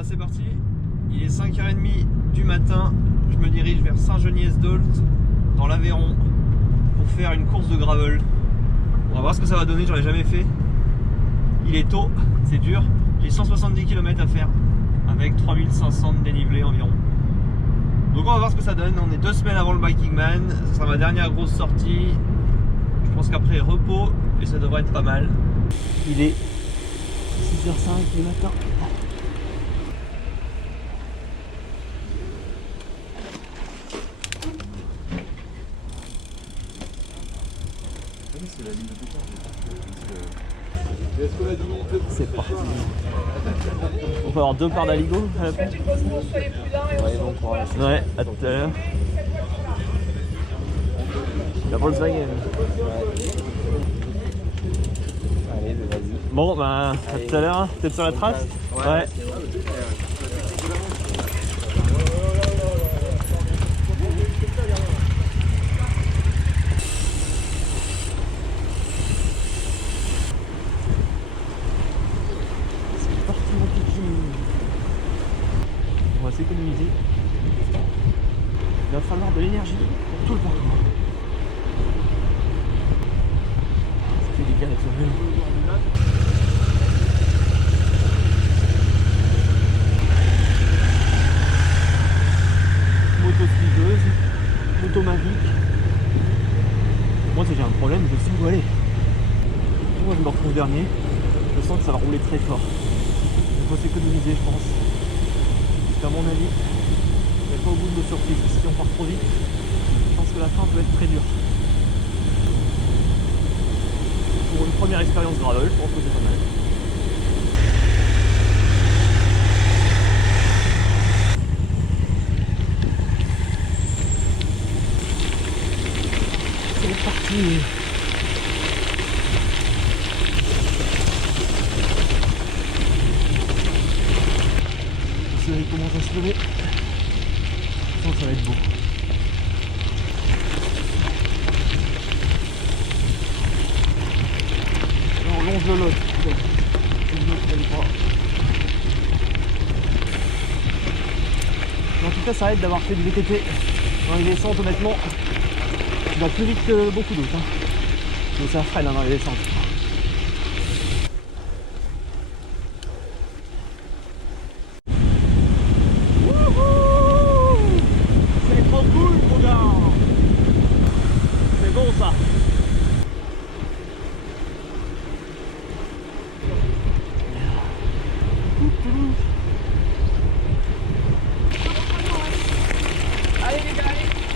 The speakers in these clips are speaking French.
bah c'est parti. Il est 5h30 du matin. Je me dirige vers Saint-Geniez-d'Olt, dans l'Aveyron, pour faire une course de gravel. On va voir ce que ça va donner, j'en ai jamais fait. Il est tôt, c'est dur. J'ai 170 km à faire, avec 3500 de dénivelé environ. Donc on va voir ce que ça donne. On est 2 semaines avant le Biking Man. Ce sera ma dernière grosse sortie. Je pense qu'après repos, et ça devrait être pas mal. Il est 6h05 du matin. C'est parti. On peut avoir 2 parts d'aligot à la fin. Ouais, à tout à l'heure. La Volkswagen. Allez, vas-y. Bon, bah, à tout à l'heure. Peut-être sur la trace. Ouais. On va s'économiser. Il va falloir de l'énergie pour tout le parcours. Ça fait des gars avec ce vélo. Moto skieuse, moto magique. Moi si j'ai un problème, je sais où aller. Moi je me retrouve dernier. Je sens que ça va rouler très fort. Il faut s'économiser je pense. À mon avis, il n'y a pas au bout de nos surprises. Si on part trop vite, je pense que la fin peut être très dure. Pour une première expérience gravel, je pense que c'est pas mal. C'est parti. Il commence à se lever. Je sens que ça va être beau. On longe le lot. En tout cas, ça aide d'avoir fait du VTT. Dans les descentes, honnêtement, tu vas plus vite que beaucoup d'autres. Mais ça freine dans les descentes.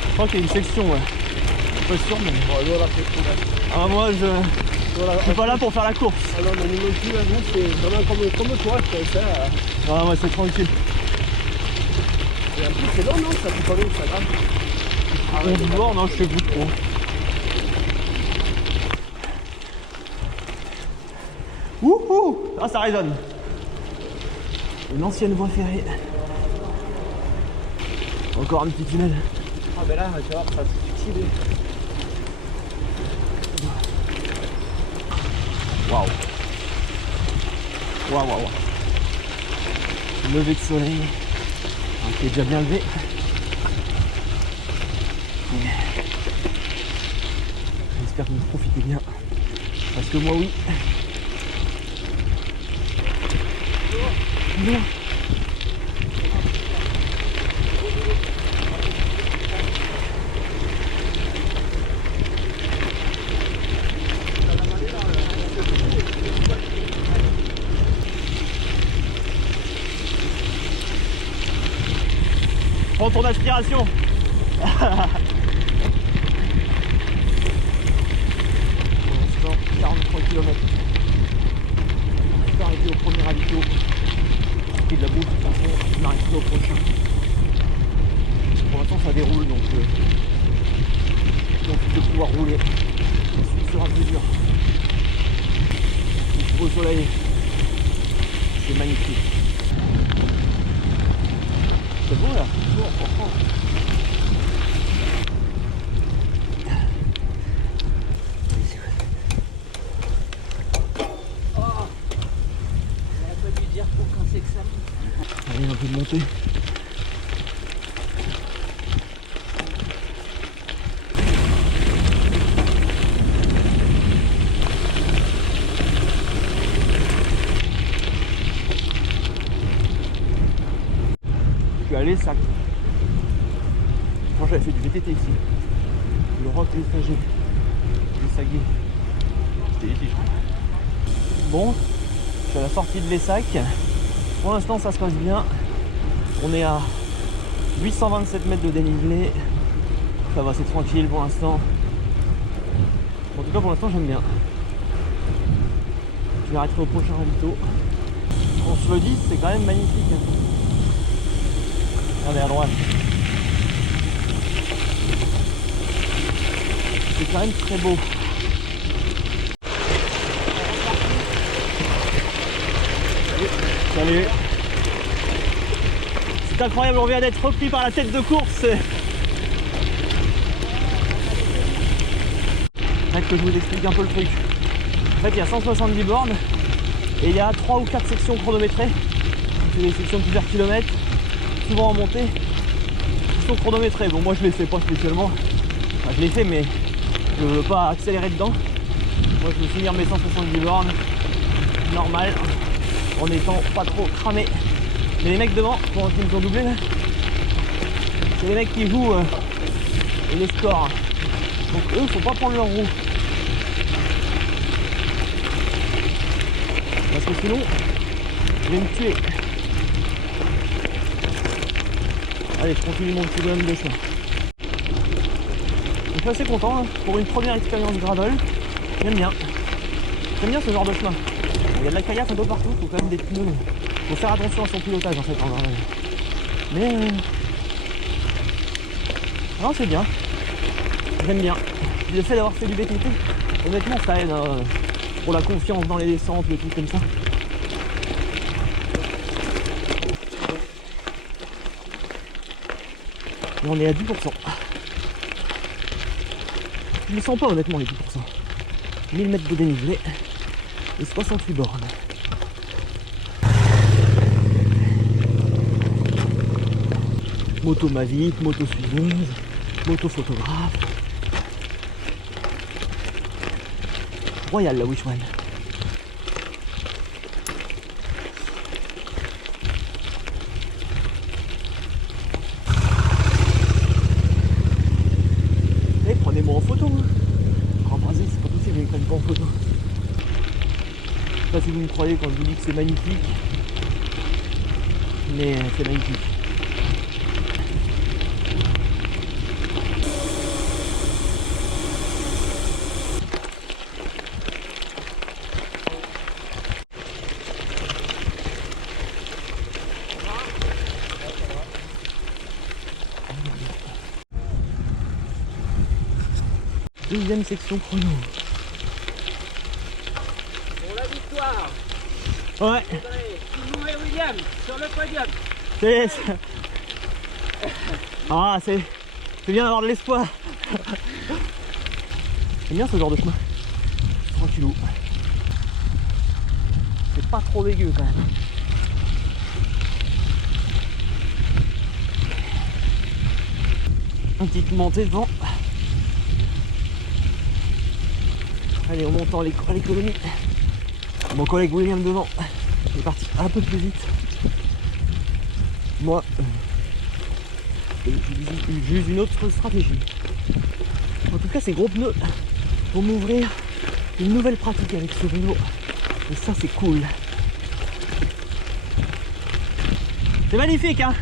Je crois qu'il y a une section, ouais. Je suis pas sûr, mais. Ah, moi, je suis pas là pour faire la course. Ah non, mais nous non plus, nous, c'est vraiment comme toi, je fais ça. Ah, ouais, c'est tranquille. Et en plus, c'est long, non? Ça fait pas long, ça grave. Ah, ouais, du bord, non, je sais plus trop. Wouhou! Ah, ça résonne. Une ancienne voie ferrée. Encore un petit tunnel. Ah, ben là, tu vois, ça se suicide. Waouh! Waouh, waouh, waouh! Lever de soleil. Qui est déjà bien levé. J'espère que vous profitez bien. Parce que moi, oui. Bien. Prends ton aspiration. Pour l'instant, 43 km. Je vais arrêter au premier ravito. Et de la bouffe, de toute façon, je m'arrête pas au prochain. Pour l'instant, ça déroule, donc de pouvoir rouler. Ensuite, sera plus dur. Le beau soleil, c'est magnifique. C'est bon là, c'est bon, franchement. Oh, j'aurais pas dû dire pour quand c'est que ça. Allez, un peu de montée. Je suis allé Sac. Moi j'avais fait du VTT ici. Le roc les sagés. Les sagués. C'était ici je crois. Bon, je suis à la sortie de l'Essac. Pour l'instant ça se passe bien. On est à 827 mètres de dénivelé. Ça va, c'est tranquille pour l'instant. En tout cas pour l'instant j'aime bien. Je m'arrêterai au prochain ravito. On se le dit, c'est quand même magnifique. Regardez à droite. C'est quand même très beau. Salut. C'est incroyable, on vient d'être repris par la tête de course. Que je vous explique un peu le truc. En fait il y a 170 bornes et il y a 3 ou 4 sections chronométrées. C'est des sections de plusieurs kilomètres, souvent en montée, qui sont chronométrées. Bon moi je les fais pas spécialement. Enfin, je les fais mais je veux pas accélérer dedans. Moi je veux finir mes 170 bornes normal en étant pas trop cramé. Mais les mecs devant, pour qui nous ont doublé là, c'est les mecs qui jouent les scores. Donc eux faut pas prendre leur roue. Parce que sinon, je vais me tuer. Allez, je continue mon petit bonhomme de chemin. Je suis assez content hein, pour une première expérience gravel. J'aime bien. J'aime bien ce genre de chemin. Il y a de la caillasse un peu partout, il faut quand même des pneus. Il faut faire attention à son pilotage en fait en gravel. Mais non, c'est bien. J'aime bien. Le fait d'avoir fait du VTT, honnêtement ça aide pour la confiance dans les descentes, le truc comme ça. Et on est à 10%. Je ne sens pas honnêtement les 10%. 1000 mètres de dénivelé et 68 bornes. Moto Mavic, moto suiveuse, moto photographe. Royal la Wish One. Eh, prenez-moi en photo. Grand Brésil, c'est pas possible, ils ne prennent pas en photo. Je sais pas si vous me croyez quand je vous dis que c'est magnifique. Mais c'est magnifique. Deuxième section chrono. Pour la victoire, Ouais. Simon et William sur le podium. Ah, c'est bien d'avoir de l'espoir. J'aime bien ce genre de chemin. Tranquillou. C'est pas trop dégueu quand même. Une petite montée devant. Allez, on monte en l'économie. Mon collègue William devant est parti un peu plus vite. Moi, j'use une autre stratégie. En tout cas, ces gros pneus vont m'ouvrir une nouvelle pratique avec ce vélo. Et ça, c'est cool. C'est magnifique, hein?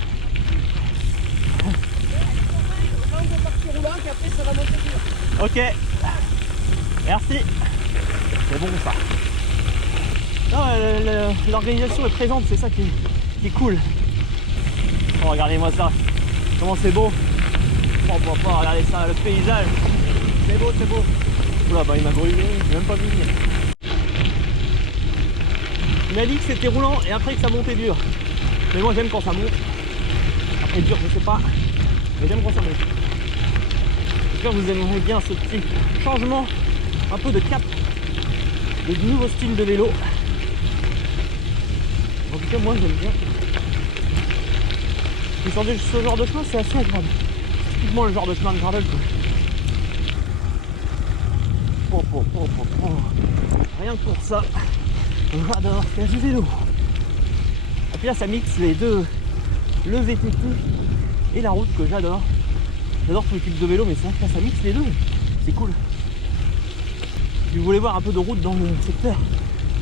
Ok. Merci. C'est bon ça. L'organisation est présente, c'est ça qui est cool. Oh, regardez-moi ça. Comment c'est beau. Oh, papa, regardez ça, le paysage. C'est beau, c'est beau. Oula, bah il m'a brûlé, j'ai même pas vu. Il m'a dit que c'était roulant et après que ça montait dur. Mais moi j'aime quand ça monte. Après dur, je sais pas. Mais j'aime quand ça monte. J'espère que vous aimerez bien ce petit changement, un peu de cap, de nouveau style de vélo. En tout cas, moi j'aime bien. Et sur ce genre de chemin, c'est assez agréable. Typiquement le genre de chemin de gravel, quoi. Rien que pour ça, j'adore faire du vélo. Et puis là, ça mixe les deux, le VTT et la route que j'adore. J'adore tous les types de vélo, mais c'est vrai que là, ça mixe les deux. C'est cool. Si vous voulez voir un peu de route dans le secteur,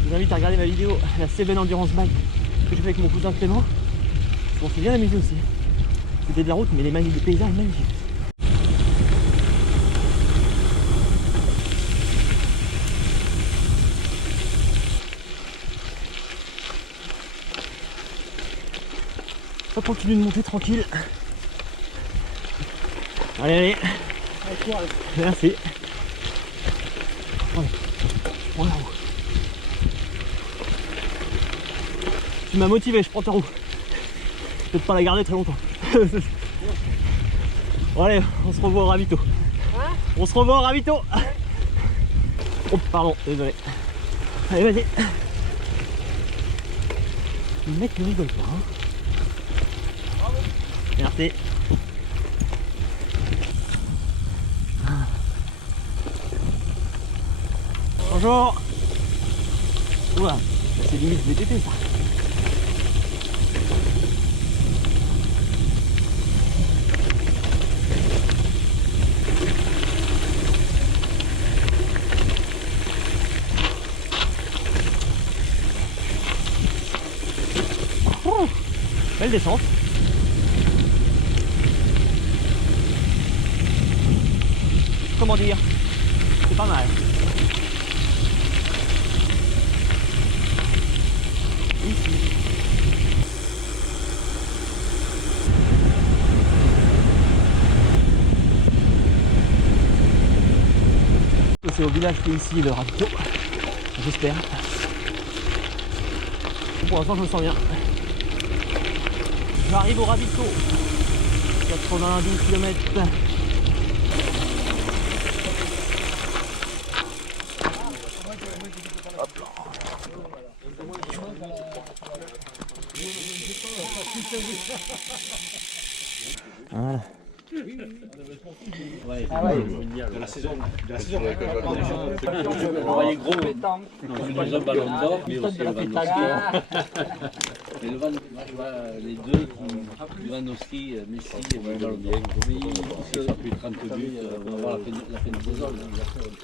je vous invite à regarder ma vidéo, la Cévennes Endurance Bike, que j'ai fait avec mon cousin Clément. On s'est bien amusé aussi. C'était de la route, mais les paysages magnifiques. On continue de monter tranquille. Allez, allez. Merci. Allez. Prends la roue. Tu m'as motivé, je prends ta roue. Peut-être pas la garder très longtemps. Bon, allez, on se revoit au ravito. On se revoit au ravito. Oh pardon, désolé. Allez, vas-y. Le mec ne rigole pas, hein. Merci. Bonjour. Ouah, c'est limite VTT ça. Oh, belle descente. Comment dire, c'est pas mal. Ici. C'est au village qui est ici le ravito, j'espère. Pour l'instant je me sens bien. J'arrive au ravito, 92 km. Voilà. Ah ouais, de la saison. On voyait gros. Ils ont ballon d'or, mais aussi les deux, Lewandowski, Messi et ballon d'or. Oui, ça fait 30 buts, on va voir la fin de saison,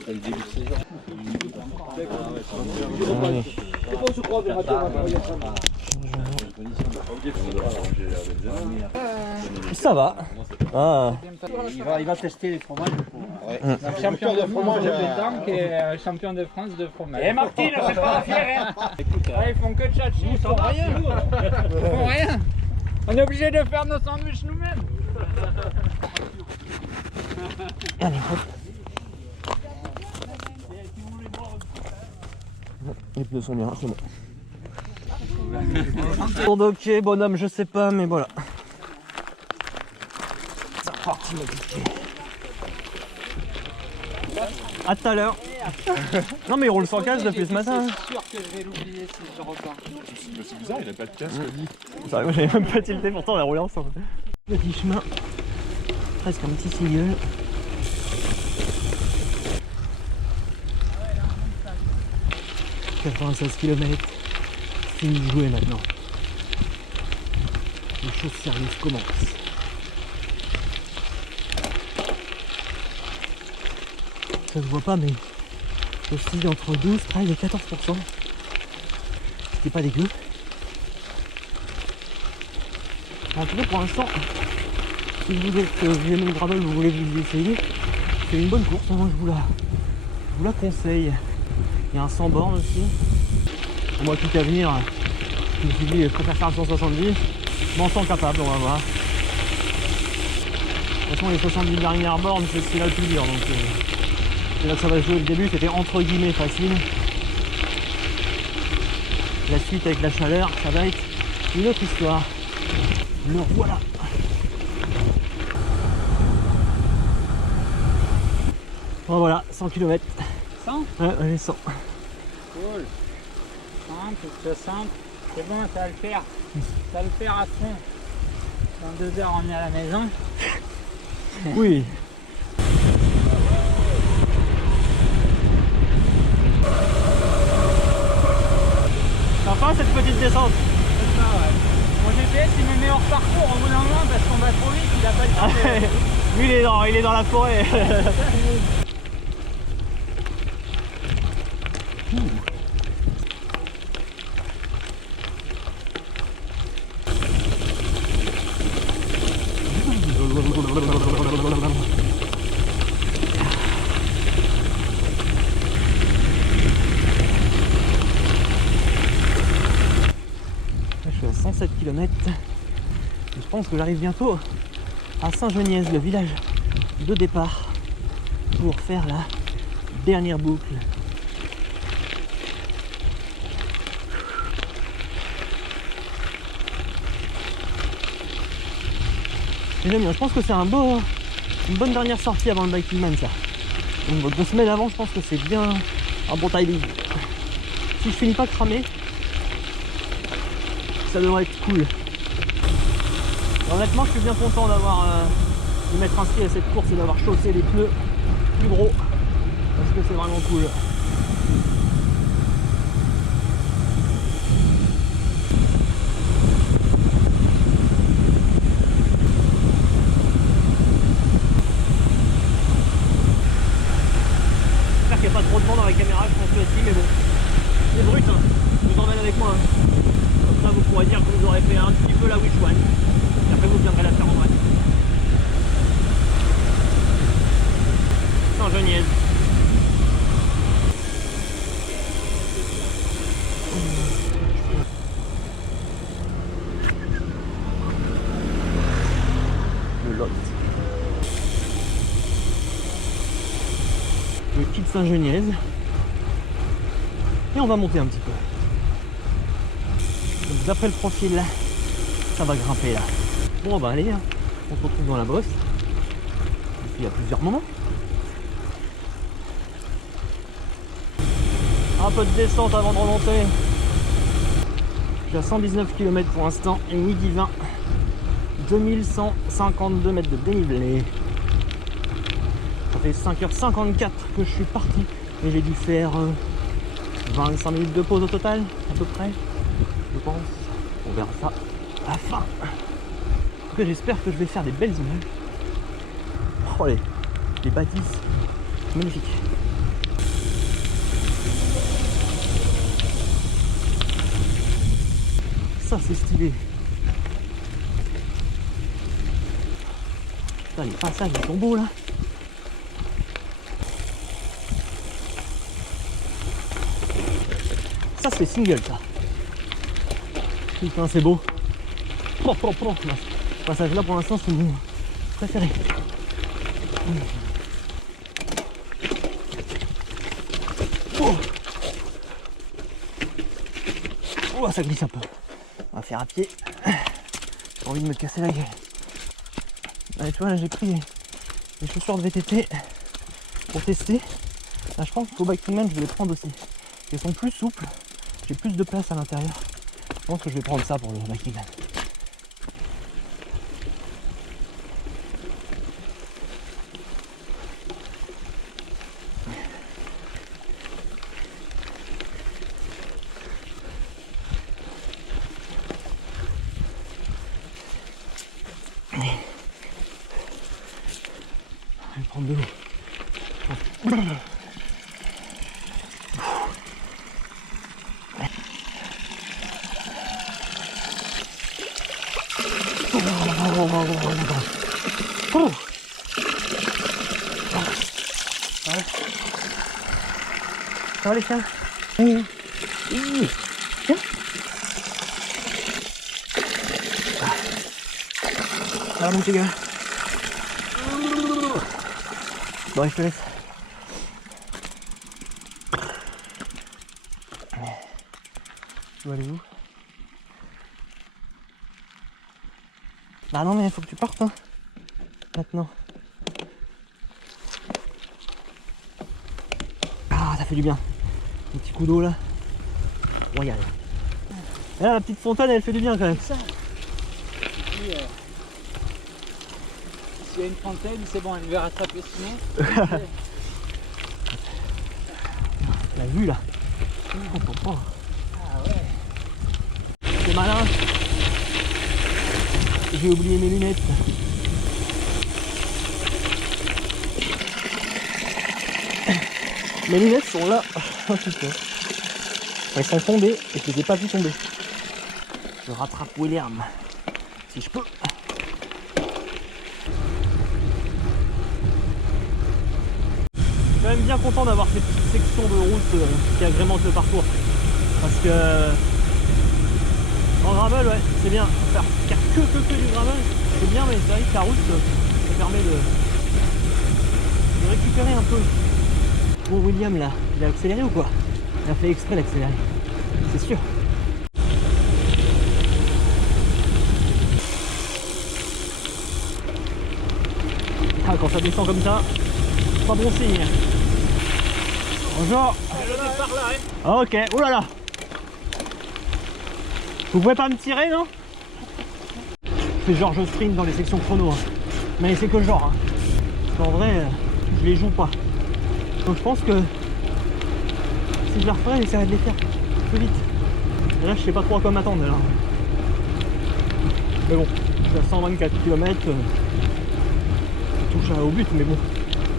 le début de saison. Ça va. Ah. Il va tester les fromages. Ouais. Champion de fromage de pétanque et champion de France de fromage. Et Martine, c'est pas la fière, hein. Ils font que tchatcher, ils font rien. Ils font rien. On est obligé de faire nos sandwichs nous-mêmes. Allez, hop. Les pneus sont bien, c'est bon. Ok, bonhomme, je sais pas, mais voilà. C'est reparti, modifié. A tout à l'heure. Non, mais il roule sans casque depuis ce matin. C'est sûr que je vais l'oublier si je repars. C'est bizarre, il a pas de casque, lui. C'est vrai, moi j'avais même pas tilté, pourtant on a roulé ensemble. Petit chemin, presque un petit silleul. « 96 km, fini de jouer maintenant. Les choses sérieuses commencent. Ça se voit pas, mais aussi entre 12, 13 et 14%. Ce qui est pas dégueu. En tout cas, pour l'instant, si vous êtes aimez le gravel, vous voulez vous essayer, c'est une bonne course. Moi, je vous la conseille. Il y a un 100 bornes aussi. Moi, quitte à venir, je me suis dit, je préfère faire un 170. Je m'en sens capable, on va voir. De toute façon, les 70 dernières bornes, c'est là le plus dur. Donc, c'est là que ça va se jouer. Le début, c'était entre guillemets facile. La suite, avec la chaleur, ça va être une autre histoire. Le voilà. Bon, voilà, 100 km. 100 Ouais, allez, 100. Cool. 100, 60. C'est bon, ça va le faire. Ça va le faire à fond. Dans 2 heures, on est à la maison. Oui. Sympa cette petite descente. Mon GPS il me met hors parcours au bout d'un moment parce qu'on va trop vite, il a pas le temps de... Lui il est dans la forêt. Je suis à 107 km. Je pense que j'arrive bientôt à Saint-Geniez, le village de départ, pour faire la dernière boucle. J'aime bien, je pense que c'est une bonne dernière sortie avant le Biking Man, ça. Donc 2 semaines avant, je pense que c'est bien un bon timing. Si je finis pas cramé, ça devrait être cool. Honnêtement, je suis bien content de m'être inscrit à cette course et d'avoir chaussé les pneus plus gros, parce que c'est vraiment cool. J'espère qu'il n'y a pas trop de vent dans la caméra, je pense que aussi, mais bon, c'est brut, hein. Je vous emmène avec moi. Hein. Comme ça, vous pourrez dire que vous aurez fait un petit peu la Wish One. Et après, vous viendrez la faire en vrai. Saint-Geniez. Le Lot. Le petite Saint-Geniez. Et on va monter un petit peu. Donc d'après le profil là, ça va grimper là. Bon bah allez, hein. On se retrouve dans la bosse. Et puis il y a plusieurs moments. Un peu de descente avant de remonter. Je suis à 119 km pour l'instant, et midi 20. 2152 mètres de dénivelé. Ça fait 5h54 que je suis parti. Et j'ai dû faire 25 minutes de pause au total, à peu près. Je pense. On verra ça à la fin. En tout cas, j'espère que je vais faire des belles images. Oh, les bâtisses. Magnifiques. Ça, c'est stylé. Putain, les passages, ils sont beaux là. Ça, c'est single, ça. Putain, c'est beau. Ce passage là pour l'instant c'est mon préféré. Oh, ça glisse un peu. On va faire à pied. J'ai envie de me casser la gueule. Allez, tu vois, là j'ai pris les chaussures de VTT pour tester. Là je pense qu'au Biking Man je vais les prendre aussi. Elles sont plus souples. J'ai plus de place à l'intérieur. Je pense que je vais prendre ça pour le Biking Man. Je vais prendre de l'eau. Ça va les chiens? Oui. Tiens. Alors mon petit gars. Bon, je te laisse. Tu vas aller où? Bah non mais il faut que tu partes hein. Maintenant. Ah ça fait du bien. Un petit coup d'eau là. Royal. Et là la petite fontaine elle fait du bien quand même. Il y a une trentaine, c'est bon, il va rattraper sinon. La vue là. Je comprends pas. Ah ouais. C'est malin. J'ai oublié mes lunettes. Mes lunettes sont là. Elles sont tombées et je les ai pas vues tomber. Je rattrape William si je peux. Je suis quand même bien content d'avoir cette petite section de route qui agrémente le parcours. Parce que en gravel, ouais, c'est bien. Faire que du gravel, c'est bien, mais c'est vrai que la route, ça permet de récupérer un peu. Bon, William là, il a accéléré ou quoi? Il a fait exprès d'accélérer, c'est sûr. Ah, quand ça descend comme ça, pas bon signe. Bonjour. Ah, ok, oh là là. Vous pouvez pas me tirer, non? C'est genre je sprint dans les sections chrono, hein. Mais c'est que genre, hein. En vrai, je les joue pas. Donc je pense que si je la referais, j'essaierai de les faire plus vite. Et là, je sais pas trop à quoi m'attendre là. Mais bon, je suis à 124 km. Je touche au but, mais bon,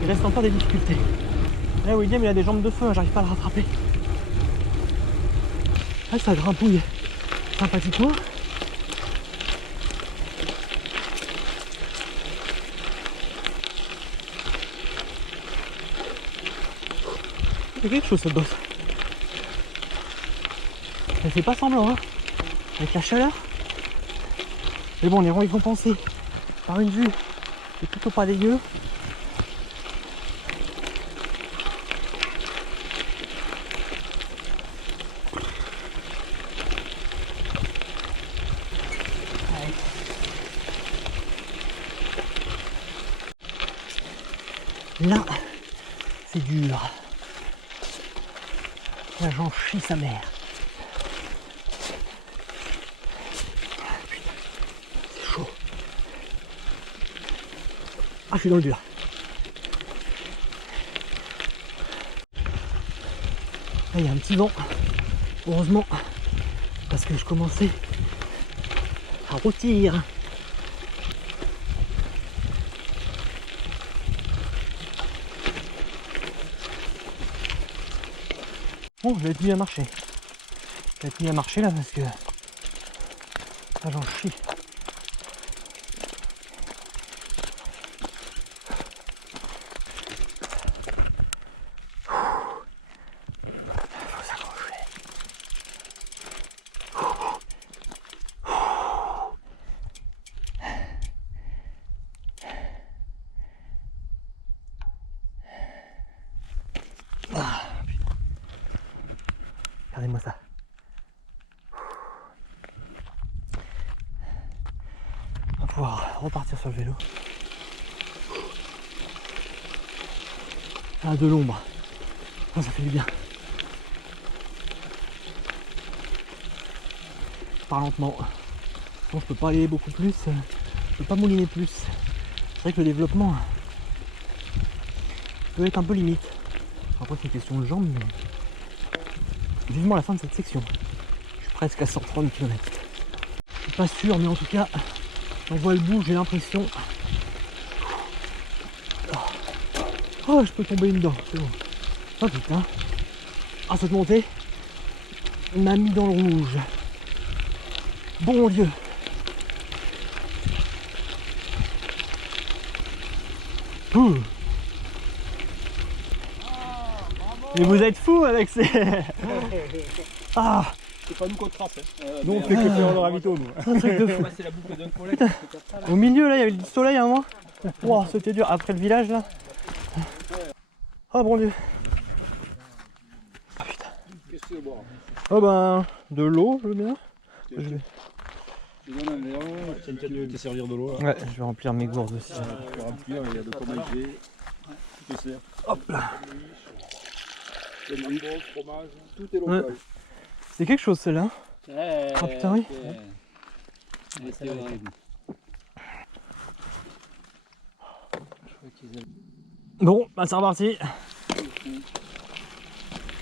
il reste encore des difficultés. Là, William, il a des jambes de feu, hein, j'arrive pas à le rattraper. Ah, ça grimpouille sympathiquement. C'est quelque chose cette bosse. Elle fait pas semblant, hein, avec la chaleur. Mais bon, on est récompensé par une vue qui est plutôt pas dégueu. Là, c'est dur. Là, j'en chie sa mère. Putain, c'est chaud. Ah, je suis dans le dur. Là, il y a un petit vent. Heureusement, parce que je commençais à rôtir. Bon, je vais être mis à marcher. Je vais être mis à marcher là parce que là j'en chie. Faut s'accrocher. Regardez-moi ça. On va pouvoir repartir sur le vélo. Ah, de l'ombre. Oh, ça fait du bien. Je pars lentement. Bon, je peux pas aller beaucoup plus. Je peux pas mouliner plus. C'est vrai que le développement peut être un peu limite. Après, c'est une question de jambes, mais vivement la fin de cette section. Je suis presque à 130 km. Je suis pas sûr, mais en tout cas, on voit le bout, j'ai l'impression. Oh, je peux tomber dedans, c'est bon. Oh putain. Ah, cette montée m'a mis dans le rouge. Bon Dieu. Ouh. Et vous êtes fous avec ces... Ah. C'est pas nous qu'on trace. Nous on fait que faire le ravito, nous. C'est un truc de fou. C'est la boucle d'un collègue. Au milieu là, il y avait du soleil à un moment. Wow, c'était dur. Après le village là. Oh bon Dieu. Ah putain. Qu'est-ce que tu veux boire? Oh ben, de l'eau, je veux bien. Je vais... Tu donnes un verre, tiens, tu veux te servir de l'eau là. Ouais, je vais remplir mes gourdes aussi. Tu vas remplir, il y a de quoi manger. Tu te sers. Hop là. Le mango, fromage, tout est local. Ouais. C'est quelque chose celle-là. Ah putain, oui. C'est horrible. Bon, bah c'est reparti.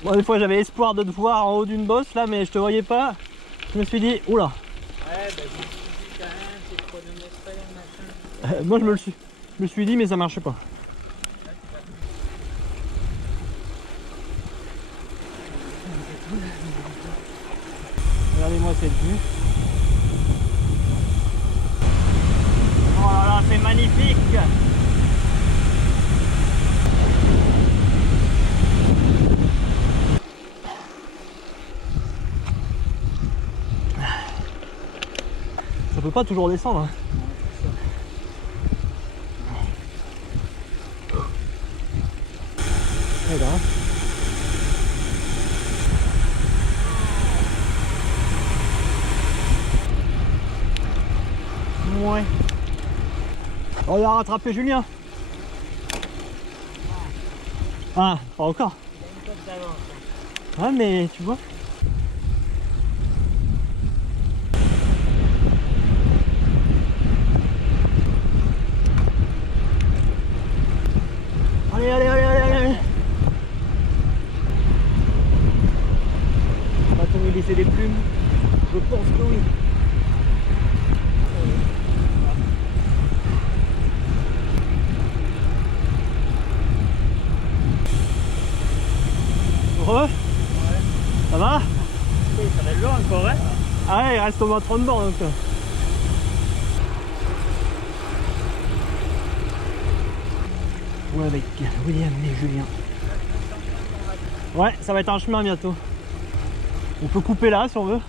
Bon, des fois j'avais espoir de te voir en haut d'une bosse là, mais je te voyais pas. Je me suis dit, oula. Ouais, bah je me suis dit quand même, c'est chronométré, machin. Moi je me suis dit, mais ça marchait pas. Regardez-moi cette vue. Oh là là, c'est magnifique. Ça peut pas toujours descendre. Hein. Et là. Ouais. On a rattrapé Julien. Ah, pas encore. Ouais, mais tu vois. Allez, allez, allez, allez, allez. Va-t-on lui laisser des plumes? Je pense que oui. Heureux? Ça va? Oui, ça va être loin encore, hein. Ah ouais, il reste au moins 30 bornes donc. Ouais, avec William et Julien. Ouais, ça va être un chemin bientôt. On peut couper là si on veut.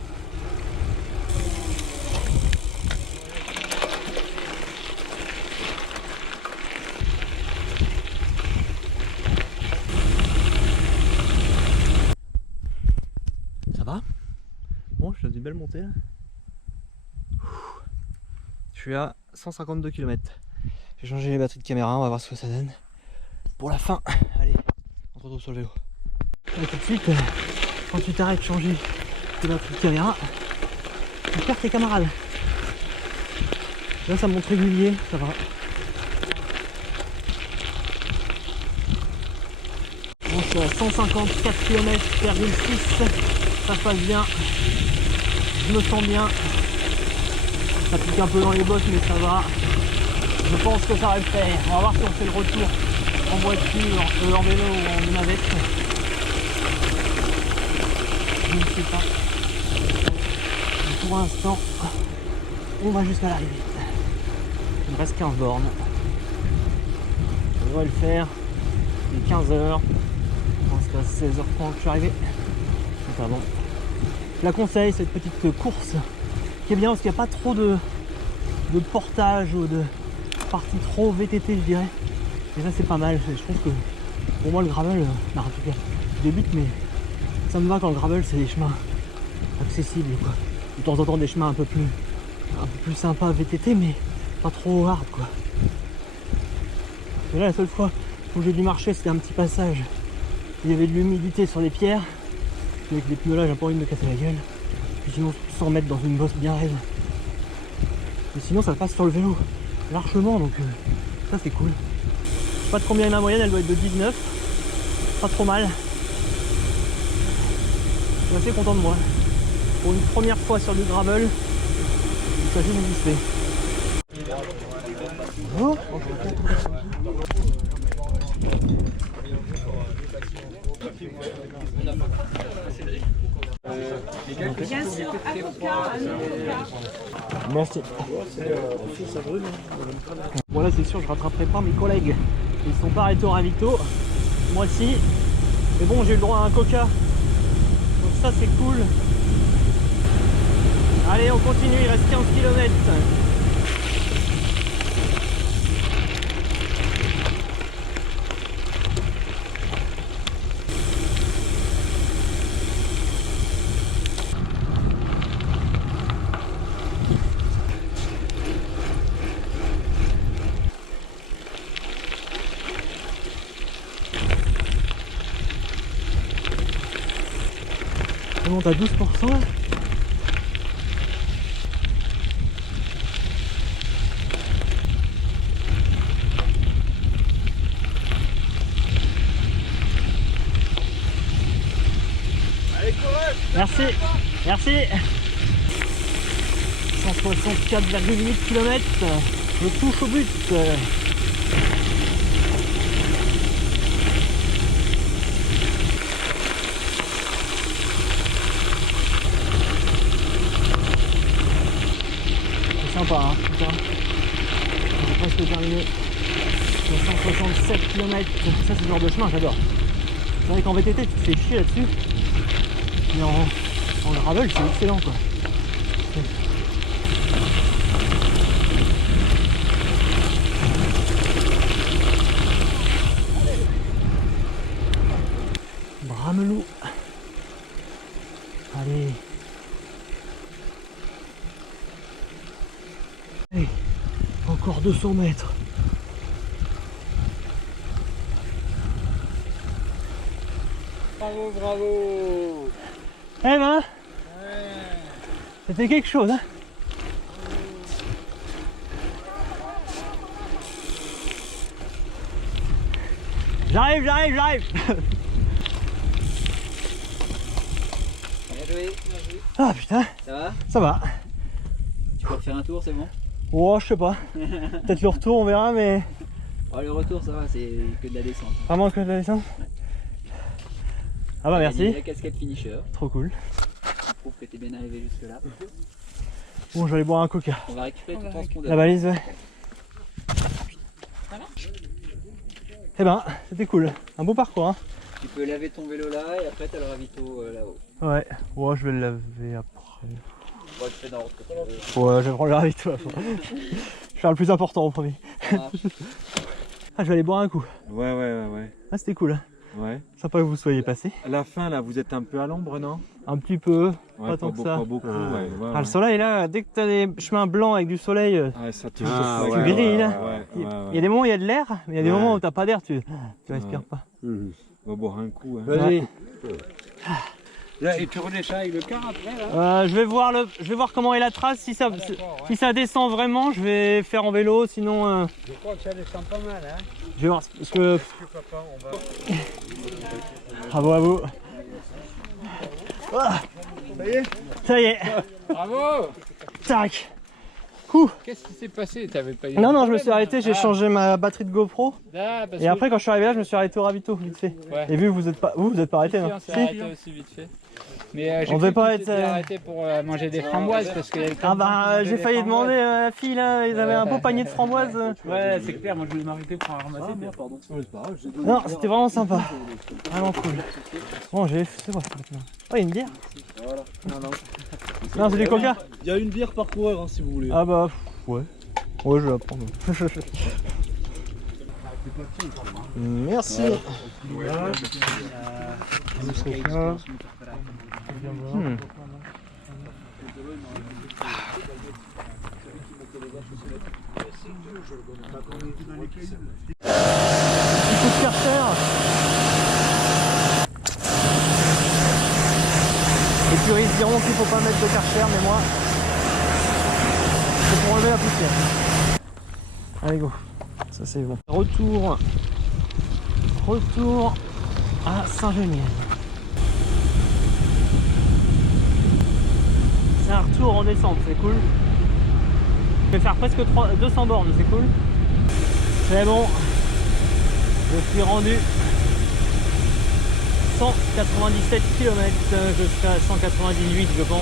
Ça va? Bon, je fais une belle montée là. Je suis à 152 km. J'ai changé les batteries de caméra, on va voir ce que ça donne. Pour la fin, allez, on se retrouve sur le vélo. Et tout de suite, quand tu t'arrêtes de changer tes batteries de caméra, tu perds tes camarades. Là ça monte régulier, ça va. On est à 154 km/6, ça passe bien. Je me sens bien. Ça pique un peu dans les bottes mais ça va. Je pense que ça va le faire. On va voir si on fait le retour en voiture, en vélo ou en navette. Je ne sais pas. Mais pour l'instant, on va jusqu'à l'arrivée. Il me reste 15 bornes. Ça devrait le faire. Il est 15h. Je pense qu'à 16h30 je suis arrivé. C'est pas bon. Je la conseille cette petite course qui est bien parce qu'il n'y a pas trop de portage ou de partie trop VTT je dirais. Et ça c'est pas mal. Je trouve que pour moi le gravel, en tout cas je débute mais ça me va quand le gravel c'est des chemins accessibles quoi. De temps en temps des chemins un peu plus sympas VTT mais pas trop hard quoi. Et là la seule fois où j'ai dû marcher c'était un petit passage. Il y avait de l'humidité sur les pierres. Avec les pneus là j'ai pas envie de me casser la gueule. Puis sinon sans mettre dans une bosse bien raide. Mais sinon ça passe sur le vélo largement donc ça c'est cool. Je sais pas de combien est ma moyenne, elle doit être de 19. Pas trop mal. Je suis assez content de moi. Pour une première fois sur du gravel, il s'agit de glisser. Oh. Merci. Bon là c'est sûr je rattraperai pas mes collègues. Ils sont pas arrêtés au ravito. Moi si. Mais bon j'ai eu le droit à un coca. Donc ça c'est cool. Allez on continue, il reste 15 km. On monte à 12%. Merci, merci. 164,8 km, je touche au but. C'est sympa, hein, putain. On a presque terminé. 167 km, ça c'est le genre de chemin, j'adore. C'est vrai qu'en VTT tu te fais chier là-dessus. Mais en gravel c'est excellent quoi. Bramelou. Allez. Allez. Encore 200 mètres. Bravo, bravo. Eh ben, c'était quelque chose, hein. J'arrive. Bien joué. Ah putain, Ça va? ça va. Tu peux refaire un tour, c'est bon? Oh, je sais pas. Peut-être le retour, on verra, mais Oh, le retour, ça va, c'est que de la descente. vraiment que de la descente. Ah bah merci, La casquette finisher. trop cool. Ça prouve que t'es bien arrivé jusque là. Bon, je vais aller boire un coca. On va récupérer tout ton La balise, ouais. Eh ben, c'était cool. Un beau parcours, hein. Tu peux laver ton vélo là et après t'as le ravito là-haut. Ouais. Ouais, je vais le laver après. Bon, tu fais dans l'autre côté. Ouais, je vais prendre le ravito après. Je vais faire le plus important au premier. Ça marche. Ah, je vais aller boire un coup. Ouais. Ah, c'était cool. Ouais. Sympa que vous soyez passé. À la fin, là, vous êtes un peu à l'ombre, non? Un petit peu, Ouais, pas tant que ça. Pas beaucoup, ouais. Ah, le soleil là, dès que t'as des chemins blancs avec du soleil, Ouais, ça te tu grilles là. Il y a des moments où il y a de l'air, mais il y a des moments où t'as pas d'air, tu respires pas. On va boire un coup. Hein. Vas-y. Là, et tu redescends avec le car après là? Je vais voir comment est la trace. Si ça descend vraiment, je vais faire en vélo. Sinon, Je crois que ça descend pas mal, hein? je vais voir. Parce que. Papa, on va... Bravo à vous. Ah, ça y est. Bravo! Tac. Qu'est-ce qui s'est passé? T'avais pas eu Non, de je me suis problème, arrêté. J'ai hein? changé ma batterie de GoPro. Ah, parce Et après, quand je suis arrivé là, je me suis arrêté au ravito vite fait. Ouais. Et vu que vous êtes pas arrêté, non? On s'est Si. arrêté aussi vite fait. Mais On devait pas être, arrêté pour manger des framboises parce que... Ah bah, j'ai failli demander à la fille là. Ils avaient un beau panier de framboises. Ouais, c'est clair, moi je vais m'arrêter pour en ramasser. Non, c'était vraiment sympa. Vraiment cool. Bon, c'est quoi ça maintenant? Oh, il y a une bière? Non, c'est du coca? Il y a une bière par coureur hein, si vous voulez. Ah bah, ouais. Ouais, je vais la prendre. Merci. Il faut se faire faire. Les puristes diront qu'il faut pas mettre de Karcher, mais moi, c'est pour enlever la poussière. Allez go, ça c'est bon. Retour à Saint-Geniève. C'est un retour en descente, c'est cool. Je vais faire presque 200 bornes, c'est cool. C'est bon, je suis rendu 197 km, je serai à 198 je pense,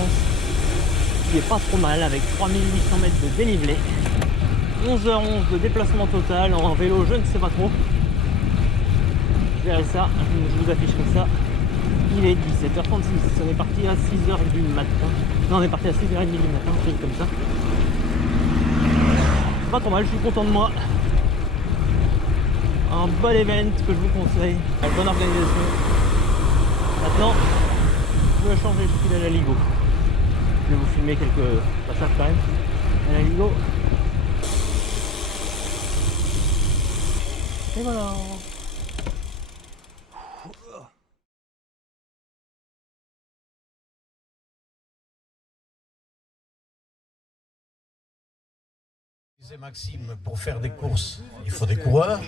ce qui est pas trop mal avec 3800 mètres de dénivelé, 11h11 de déplacement total, en vélo je ne sais pas trop, je verrai ça, je vous afficherai ça, il est 17h36, on est parti à 6h du matin, non on est parti à 6h30 du matin, un truc comme ça, c'est pas trop mal, je suis content de moi. Un bon event que je vous conseille, une bonne organisation. Maintenant, je vais changer de style à la Ligo. Je vais vous filmer quelques passages quand même à la Ligo. Et voilà. Disait Maxime, pour faire des courses, il faut des coureurs,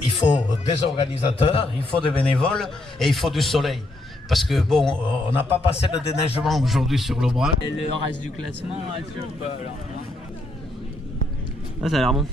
il faut des organisateurs, il faut des bénévoles et il faut du soleil. parce que bon, on n'a pas passé le déneigement aujourd'hui sur le bras. Et le reste du classement, tu veux pas alors. Ah, ça a l'air bon.